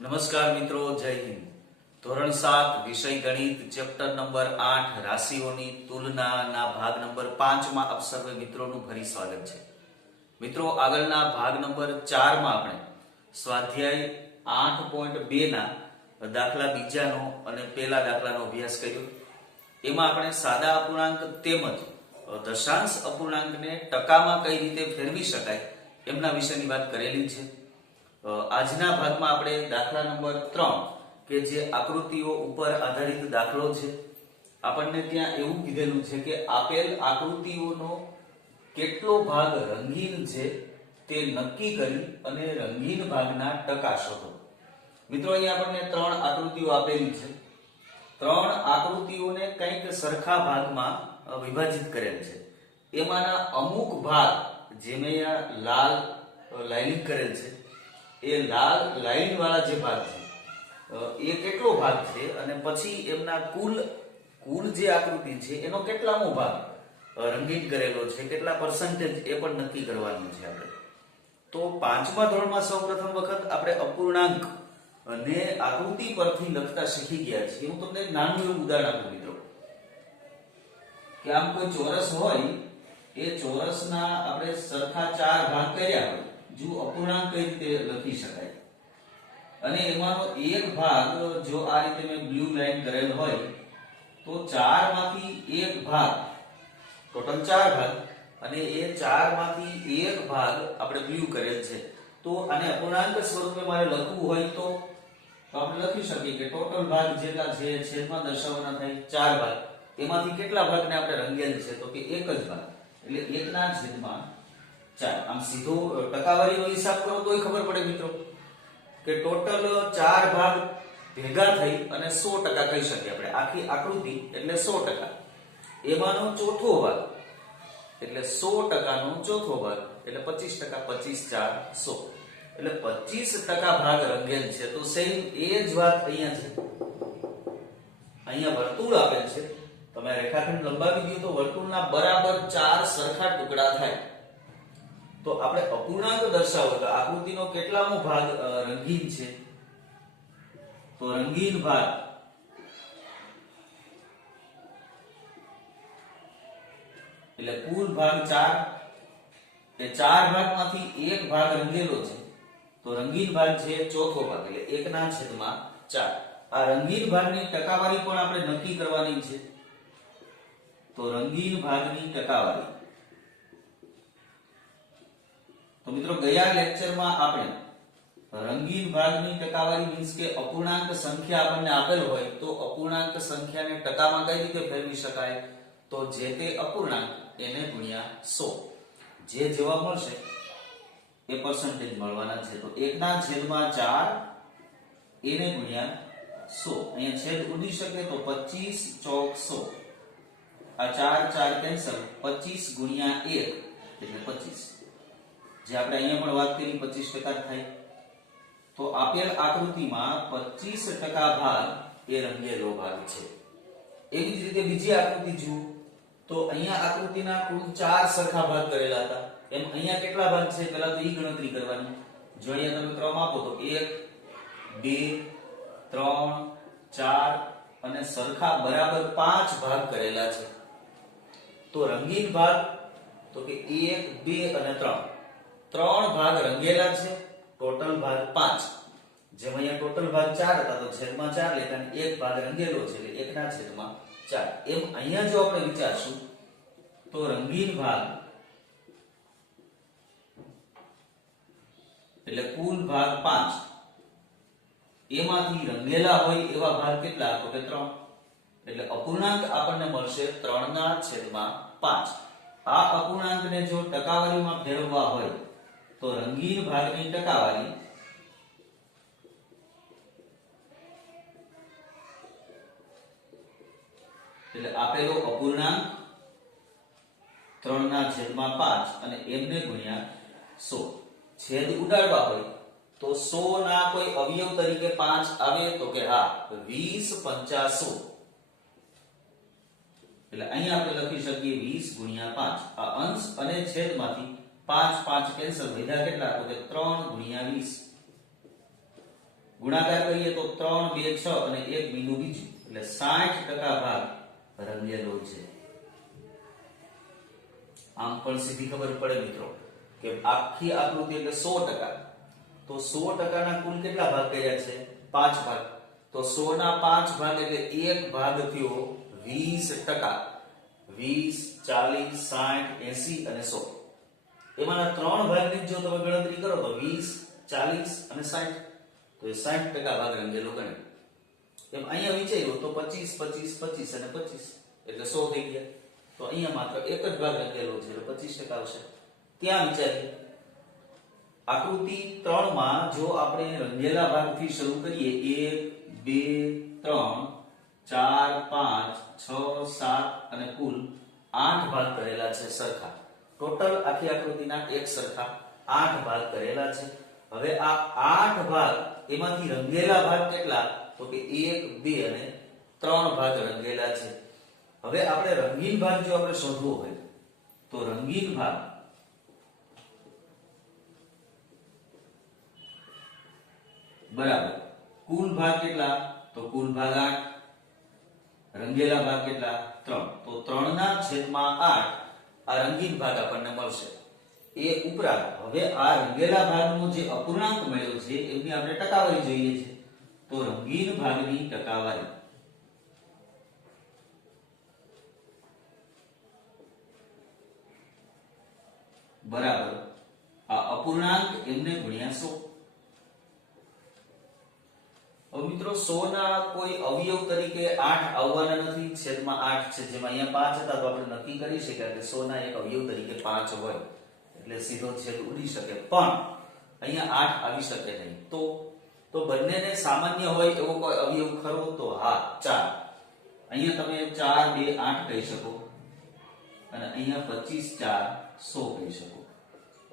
નમસ્કાર મિત્રો, જય હિન્દ. ધોરણ 7 વિષય ગણિત ચેપ્ટર નંબર 8 રાશિઓની તુલનાના ભાગ નંબર 5 માં આપ સર્વે મિત્રોનું ફરી સ્વાગત છે. મિત્રો, આગળના ભાગ નંબર 4 માં આપણે સ્વાધ્યાય 8.2 ના દાખલા બીજાનો અને પહેલા દાખલાનો અભ્યાસ કર્યો. એમાં આપણે સાદા અપૂર્ણાંક તેમજ દશાંશ અપૂર્ણાંકને ટકામાં કઈ રીતે ફેરવી શકાય એમના વિશેની વાત કરેલી છે. આજના ભાગમાં આપણે દાખલા નંબર 3 કે જે આકૃતિઓ ઉપર આધારિત દાખલો છે, આપણને ત્યાં એવું કીધેલું છે કે આપેલ આકૃતિઓનો કેટલો ભાગ રંગીન છે તે નક્કી કરી અને રંગીન ભાગના ટકા શોધો. મિત્રો, અહીંયા આપણને 3 આકૃતિઓ આપેલી છે. 3 આકૃતિઓને કંઈક સરખા ભાગમાં વિભાજિત કરેલ છે. એમાંના અમુક ભાગ જે મેં અહીંયા લાલ લાઇનિંગ કરેલ છે, એ લાલ લાઈન વાળા જે ભાગ છે એ કેટલો ભાગ છે અને પછી એમના કુલ જે આકૃતિ છે એનો કેટલામો ભાગ રંગીન કરેલો છે, કેટલા પર્સન્ટેજ એ પણ નક્કી કરવાનું છે આપણે. તો 5મા ધોરણમાં સૌપ્રથમ વખત આપણે અપૂર્ણાંક અને આકૃતિ પરથી લખતા શીખી ગયા છીએ. હું તમને નાનું એવું ઉદાહરણ આપું મિત્રો, કે આમ કોઈ ચોરસ હોય, એ ચોરસના આપણે સરખા 4 ભાગ કર્યા હોય. જો અપૂર્ણાંક કઈ રીતે લખી શકાય, અને એમાંનો એક ભાગ જો આ રીતે મેં બ્લુ લાઈન કરેલ હોય તો 4 માંથી એક ભાગ, ટોટલ 4 ભાગ, અને એ 4 માંથી એક ભાગ આપણે બ્લુ કરેલ છે. તો આને અપૂર્ણાંક સ્વરૂપે મારે લખવું હોય તો આપણે લખી શકીએ કે ટોટલ ભાગ જેટલા છે છેદમાં દર્શાવવાના થાય 4 ભાગ, એમાંથી કેટલા ભાગને આપણે રંગેલ છે તો કે એક જ ભાગ, એટલે 1/4. આમ સીધો ટકાવારીનો હિસાબ કરો તોય ખબર પડે મિત્રો કે ટોટલ 4 ભાગ ભેગા થઈ અને 100% કહી શકીએ આપણે. આખી આકૃતિ એટલે 100%. એમાંનો ચોથો ભાગ એટલે 100% નો ચોથો ભાગ એટલે 25%. 25 4 100 એટલે 25% ભાગ રંગેલ છે. તો સેમ એ જ વાત અહીંયા છે. અહીંયા વર્તુળ આપેલ છે, તમે રેખાખંડ લંબાવી દો તો વર્તુળના બરાબર 4 સરખા ટુકડા થાય. તો આપણે અપૂર્ણાંક દર્શાવો તો આકૃતિનો કેટલામો ભાગ રંગીન છે, તો રંગીન ભાગ એટલે કુલ ભાગ 4, એ 4 ભાગમાંથી એક ભાગ રંગેલો છે, તો રંગીન ભાગ છે ચોથો ભાગ એટલે 1/4. આ રંગીન ભાગની ટકાવારી પણ આપણે નક્કી કરવાની છે. તો રંગીન ભાગની ટકાવારી, તો મિત્રો ગયા લેક્ચરમાં આપણે રંગીન ભાગની ટકાવારી મીન્સ કે અપૂર્ણાંક સંખ્યા આપણને આપેલ હોય તો અપૂર્ણાંક સંખ્યાને ટકામાં કઈ રીતે ફેરવી શકાય, તો જે તે અપૂર્ણાંક એને ગુણ્યા 100, જે જવાબ મળશે એ પર્સન્ટેજ મળવાના છે. તો 1/4 એને ગુણ્યા 100, અહીંયા છેદ ઉડી શકે તો 25 ચોક 100, આ 4 4 કેન્સલ, 25 ગુણ્યા 1 એટલે 25, જે આપણે અહીંયા પણ વાત કરી 25% થાય. તો આપેલ આકૃતિમાં 25% ભાગ એ રંગેલો ભાગ છે. એવી જ રીતે બીજી આકૃતિ જુઓ તો અહીંયા આકૃતિના કુલ 4 સરખા ભાગ કરેલા હતા, એમ અહીંયા કેટલા ભાગ છે પહેલા તો ઈ ગણતરી કરવાની. જો અહીંયા તમે ક્રમ આપો તો 1 2 3 4 અને સરખા બરાબર 5 ભાગ કરેલા છે. તો રંગીન ભાગ તો કે 1 2 અને 3 ભાગ રંગેલા છે, ટોટલ ભાગ 5. જેમ અહીંયા ટોટલ ભાગ 4 હતા તો છેદમાં 4 લેતા અને એક ભાગ રંગેલો છે એટલે 1/4. એમ અહીંયા જો આપણે વિચારશું તો રંગીન ભાગ એટલે કુલ ભાગ 5, એમાંથી રંગેલા હોય એવા ભાગ કેટલા તો કે 3, એટલે અપૂર્ણાંક આપણને મળશે 3/5. આ અપૂર્ણાંકને જો ટકાવારીમાં ફેરવવા હોય તો રંગીન ભાગની ટકાવારી એટલે આપેલો અપૂર્ણાંક 3/5 અને એમને ગુણ્યા 100. છેદ ઉડાડવા હોય તો 100 ના કોઈ અવયવ તરીકે 5 આવે તો કે હા 20 5 100, એટલે અહીંયા આપણે લખી શકીએ 20 ગુણ્યા 5. આ અંશ અને છેદમાંથી 5 5 કેન્સલ, વધ્યા કેટલા તો કે 3 ગુણ્યા 20. ગુણાકાર કરીએ તો 3 2 6 અને 1 મીંડું બીજું એટલે 60% ભાગ રંગેલો છે. આમ પણ સીધી ખબર પડે મિત્રો કે આખી આકૃતિ એટલે 100%. તો 100% ના કુલ કેટલા ભાગ કર્યા છે? 5 ભાગ. તો 100 ના 5 ભાગ એટલે એક ભાગ થયો 20%. 20 40 60 80 અને 100. એમાંના 3 ભાગની જો તમે ગણતરી કરો તો 20 40 અને 60. તો એ 60% ભાગ રંગેલો ગણે. એમ અહીંયા વિચાર્યું તો 25 25 25 અને 25 એટલે 100 થઈ ગયા. તો અહીંયા માત્ર એક જ ભાગ રંગેલો છે એટલે 25% આવશે. ત્યાં વિચારીએ આકૃતિ 3 માં જો આપણે રંગેલા ભાગથી શરૂ કરીએ 1 2 3 4 5 6 7 અને કુલ 8 ભાગ કરેલા છે સરખા. ટોટલ આખી આકૃતિના એક સરખા 8 ભાગ કરેલા છે. હવે આ 8 ભાગ એમાંથી રંગેલા ભાગ કેટલા? તો કે 1 2 અને 3 ભાગ રંગેલા છે. હવે આપણે રંગીન ભાગ જો આપણે શોધવો હોય તો રંગીન ભાગ બરાબર કુલ ભાગ કેટલા? તો કુલ ભાગ 8, રંગેલા ભાગ કેટલા? 3. તો 3 ના છેદમાં 8 આ રંગીન ભાગ આપણને મળશે. એ ઉપરાંત હવે આ રંગેલા ભાગનો જે અપૂર્ણાંક મળ્યો છે એની આપણે ટકાવારી જોઈએ છે. તો રંગીન ભાગની ટકાવારી બરાબર આ અપૂર્ણાંક એમને ગુણ્યા 100. હવે મિત્રો 100 ના કોઈ અવયવ તરીકે 8 આવવાના નથી. છેદમાં 8 છે, જેમાં અહીંયા 5 હતા તો આપણે નક્કી કરી શક્યા કે 100 ના એક અવયવ તરીકે 5 હોય એટલે સીધો છેદ ઉડી શકે. પણ અહીંયા 8 આવી શકે નહીં. તો બંનેને સામાન્ય હોય એવો કોઈ અવયવ ખરો? તો હા, 4. અહીંયા તમે 4 2 8 કહી શકો અને અહીંયા 25 4 100 કહી શકો.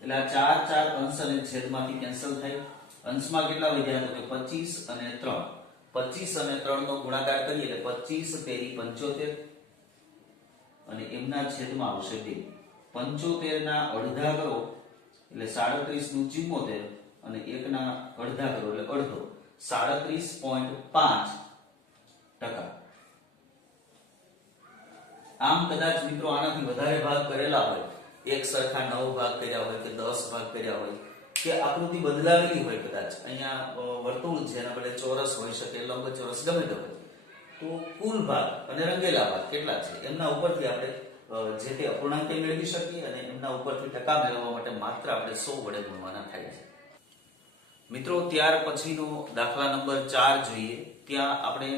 એટલે આ 4 4 અંશ અને છેદમાંથી કેન્સલ થાય. અંશમાં કેટલા વધ્યા? તો કે 25 અને 3. 25 અને 3 નો ગુણાકાર કરીએ એટલે 25 તેરી 75 અને એમના છેદમાં આવશે 2. 75 ના અડધા કરો એટલે 37 નું 74 અને 1 ના અડધા કરો એટલે અડધો 37.5%. આમ કદાચ મિત્રો આનાથી વધારે ભાગ કરેલા હોય, એક સરખા 9 ભાગ કર્યા હોય કે 10 ભાગ કર્યા હોય કે આકૃતિ બદલાવેલી હોય, કદાચ અહીંયા વર્તુળ છે એના બદલે ચોરસ હોઈ શકે, લંબચોરસ ગમે તે હોય, તો કુલ ભાગ અને રંગેલા ભાગ કેટલા છે એમના ઉપરથી આપણે જે તે અપૂર્ણાંક મેળવી શકીએ અને એમના ઉપરથી ટકા મેળવવા માટે માત્ર આપણે 100 વડે ગુણવાના થાય છે. મિત્રો ત્યાર પછીનો દાખલા નંબર 4 જોઈએ. ત્યાં આપણે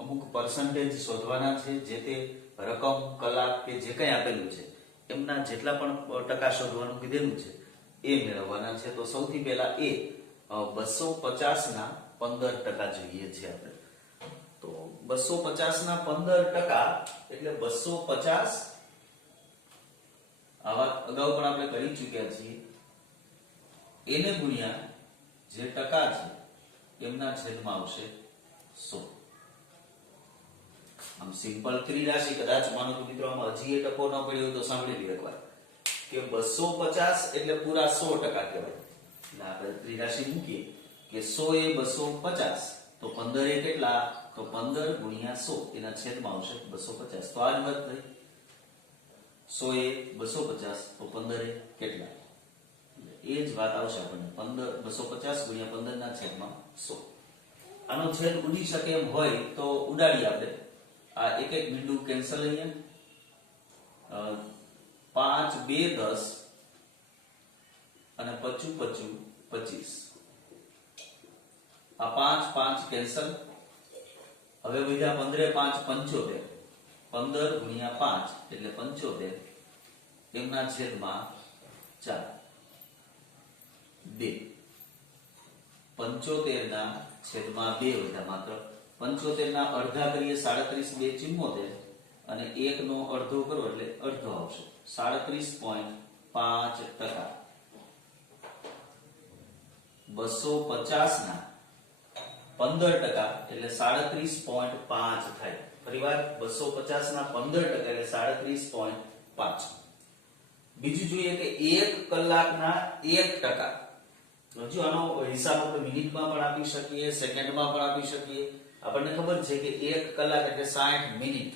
અમુક પર્સન્ટેજ શોધવાના છે. જે તે રકમ, કલાક કે જે કંઈ આપેલું છે એમના જેટલા પણ ટકા શોધવાનું કીધેલું છે એ મેળવવાના છે. તો સૌથી પહેલા એ 250 ના 15% જોઈએ છે આપણે. તો 250 ના 15% એટલે 250 આવા અગાઉ પણ આપણે કરી ચૂક્યા છીએ. એને ગુણ્યા જે ટકા છે એમના છેદમાં આવશે 100. આમ સિમ્પલ ત્રિરાશિ કદાચ માનો કે મિત્રો આમાં હજી એ ટકો ન પડ્યો તો સાંભળી લો એકવાર કે 250 એટલે પૂરા 100% કહેવાય. એટલે આપણે ત્રિરાશિ મૂકીએ કે 100 એ 250 તો 15 એ કેટલા? તો 15 ગુણ્યા 100 એના છેદમાં આવશે 250. તો આ જ વાત થઈ. 100 એ 250 તો 15 એ કેટલા? એ જ વાત આવશે આપણને. 250 ગુણ્યા 15 ના છેદમાં 100. આનો છેદ ઉડી શકે એમ હોય તો ઉડાડી આપણે. આ એક એક બિંદુ કેન્સલ અહીંયા. 5 2 10 અને 25 25 25. આ 5 5 કેન્સલ. હવે વધ્યા 15 5 75. 15 ગુણ્યા 5 એટલે 75 એમના છેદમાં 4. 2 75 ના છેદમાં 2 વધ્યા માત્ર. 75 ના અડધા કરીએ 37 2 74 અને 1 નો અડધો કરો એટલે અડધો આવશે 37.5%. 250 ના 15% એટલે 37.5 થાય. ફરીવાર 250 ના 15% એટલે 37.5. બીજું જોઈએ કે 1 કલાકના 1%. હજુ આનો હિસાબ આપણે મિનિટમાં પણ આપી શકીએ, સેકન્ડમાં પણ આપી શકીએ. આપણને ખબર છે કે 1 કલાક એટલે 60 મિનિટ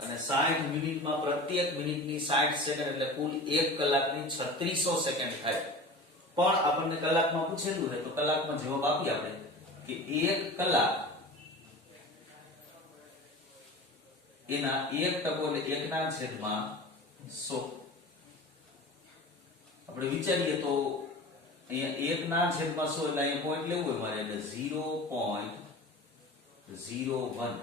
અને 60 મિનિટમાં પ્રત્યેક મિનિટની 60 સેકન્ડ એટલે કુલ 1 કલાકની 3600 સેકન્ડ થાય. પણ આપણને કલાકમાં પૂછેલું છે તો કલાકમાં જવાબ આપીએ આપણે કે 1 કલાક એના 1 ટકો એટલે 1 ના છેદમાં 100. આપણે વિચારીએ તો અહીંયા 1 ના છેદમાં 100 એટલે અહીંયા પોઈન્ટ લેવું હોય મારે એટલે 0.01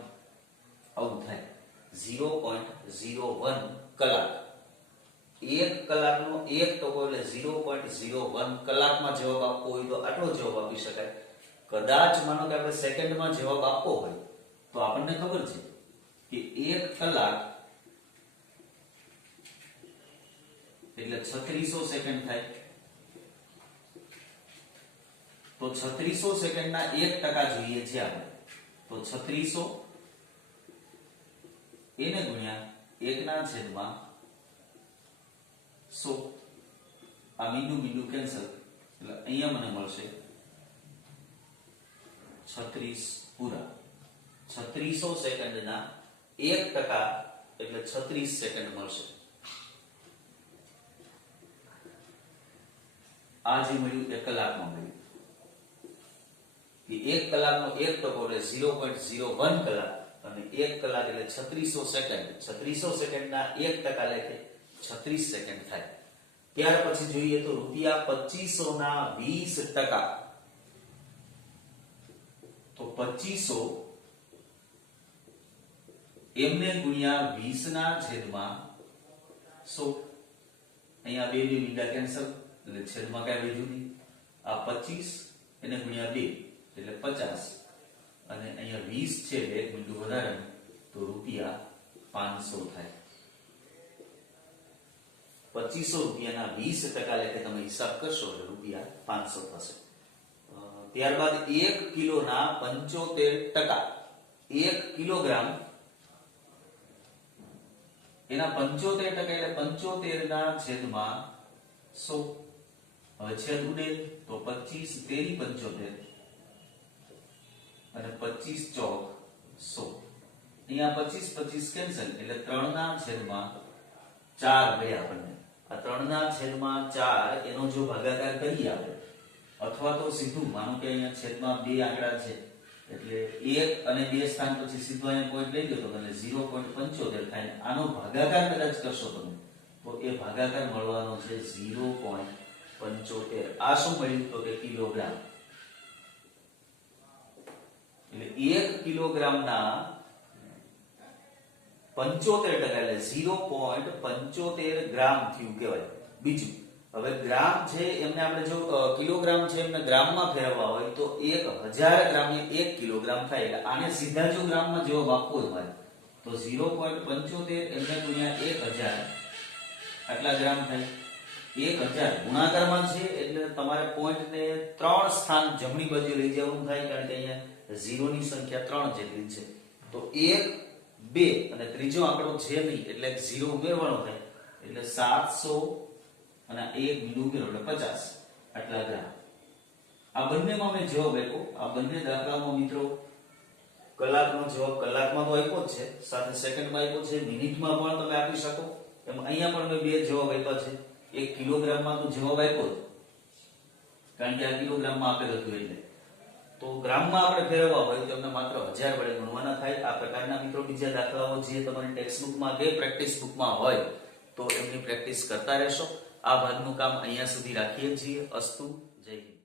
આવું થાય. 0.01 કલાક. 1 કલાકનો 1 ટકો એટલે 0.01 કલાકમાં જવાબ આપવો હોય તો આટલો જવાબ આપી શકાય. કદાચ માનો કે આપણે સેકન્ડમાં જવાબ આપવો હોય તો આપણને ખબર છે કે 1 કલાક એટલે 3600 સેકન્ડ થાય. તો 3600 સેકન્ડના 1% જોઈએ છે આપણે. તો 3600 એને ગુણ્યા 1 ના છેદમાં 100. આ મીંડું કેન્સલ એટલે અહીંયા મને મળશે 36 પૂરા. 3600 સેકન્ડના 1% એટલે 36 સેકન્ડ મળશે. આ જે મળ્યું 1 કલાકમાં મળ્યું. 1 કલાકનો 1% એટલે 0.01 કલાક અને 1 કલાક એટલે 3600 સેકન્ડ. 3600 સેકન્ડના 1% એટલે 36 સેકન્ડ થાય. ત્યાર પછી જોઈએ તો રૂપિયા 2500 ના 20%. તો 2500 એમને ગુણ્યા 20 ના છેદમાં 100. અહીંયા બે મીંડા કેન્સલ એટલે છેદમાં કઈ વધ્યું નહીં. આ 25 એને ગુણ્યા 2 એટલે 50 અને અહીંયા 20 છે એટલે એક મીંડું વધારે તો રૂપિયા 500 થાય. 2500 રૂપિયાના 20% લેખે તમે હિસાબ કરશો એટલે રૂપિયા 500 થશે. ત્યારબાદ 1 કિલોના 75%. 1 કિલોગ્રામ એના 75% એટલે 75 ના છેદમાં 100. હવે છેદ ઉડે તો 25 તેરી 75 અને 25 ચોક 100. અહીંયા 25 કેન્સલ એટલે 3 ના છેદમાં 4 મળે આપણને. આ 3 ના છેદમાં 4 એનો જો ભાગાકાર કરીએ આપણે અથવા તો સીધું માનો કે અહીંયા છેદમાં 2 આંકડા છે એટલે 1 અને 2 સ્થાન પછી સીધો અહીંયા પોઈન્ટ લઈ લો તો તમને 0.75 થાય. આનો ભાગાકાર કદાચ કરશો તમે તો એ ભાગાકાર મળવાનો છે 0.75. આ શું મળ્યું તો કે કિલોગ્રામ. એટલે 1 કિલોગ્રામના 75% એટલે 0.75 ગ્રામ થયું કહેવાય. બીજું હવે ગ્રામ છે એમને આપણે જો કિલોગ્રામ છે એમને ગ્રામમાં ફેરવવા હોય તો 1000 ગ્રામ એ 1 કિલોગ્રામ થાય. એટલે આને સીધા જો ગ્રામમાં જવાબ આપવો હોય મારે તો 0.75 એમને ગુણ્યા 1000 આટલા ગ્રામ થાય. 1000 ગુણાકારમાં છે એટલે તમારે પોઈન્ટ ને 3 સ્થાન જમણી બાજુ લઈ જવાનું થાય કારણ કે અહીંયા 0 ની સંખ્યા 3 જેટલી છે. તો 1 2 અને ત્રીજો આંકડો છે નહીં એટલે 0 ઉમેરવાનો થાય એટલે 700 અને 1 મીંડું ઉમેરો એટલે 50 આટલા ગ્રામ. આ બંનેમાં મેં જવાબ આપ્યો. આ બંને દાખલામાં મિત્રો કલાકનો જવાબ કલાકમાં તો આપ્યો જ છે, સાથે સેકન્ડમાં આપ્યો છે, મિનિટમાં પણ તમે આપી શકો. એમ અહીંયા પણ મેં બે જવાબ આપ્યા છે. 1 કિલોગ્રામમાં તો જવાબ આપ્યો જ કારણ કે આ કિલોગ્રામમાં આપેલ હતું એટલે. તો ગ્રામમાં આપણે ફેરવવા હોય તો તમને માત્ર 1000 વડે ગુણવાના થાય. આ પ્રકારના મિત્રો બીજા દાખલાઓ જે તમારી ટેક્સ્ટ બુકમાં કે પ્રેક્ટિસ બુકમાં હોય તો એમની પ્રેક્ટિસ કરતા રહેશો. આ ભાગનું કામ અહીંયા સુધી રાખીએ છીએ. અસ્તુ. જય હિન્દ.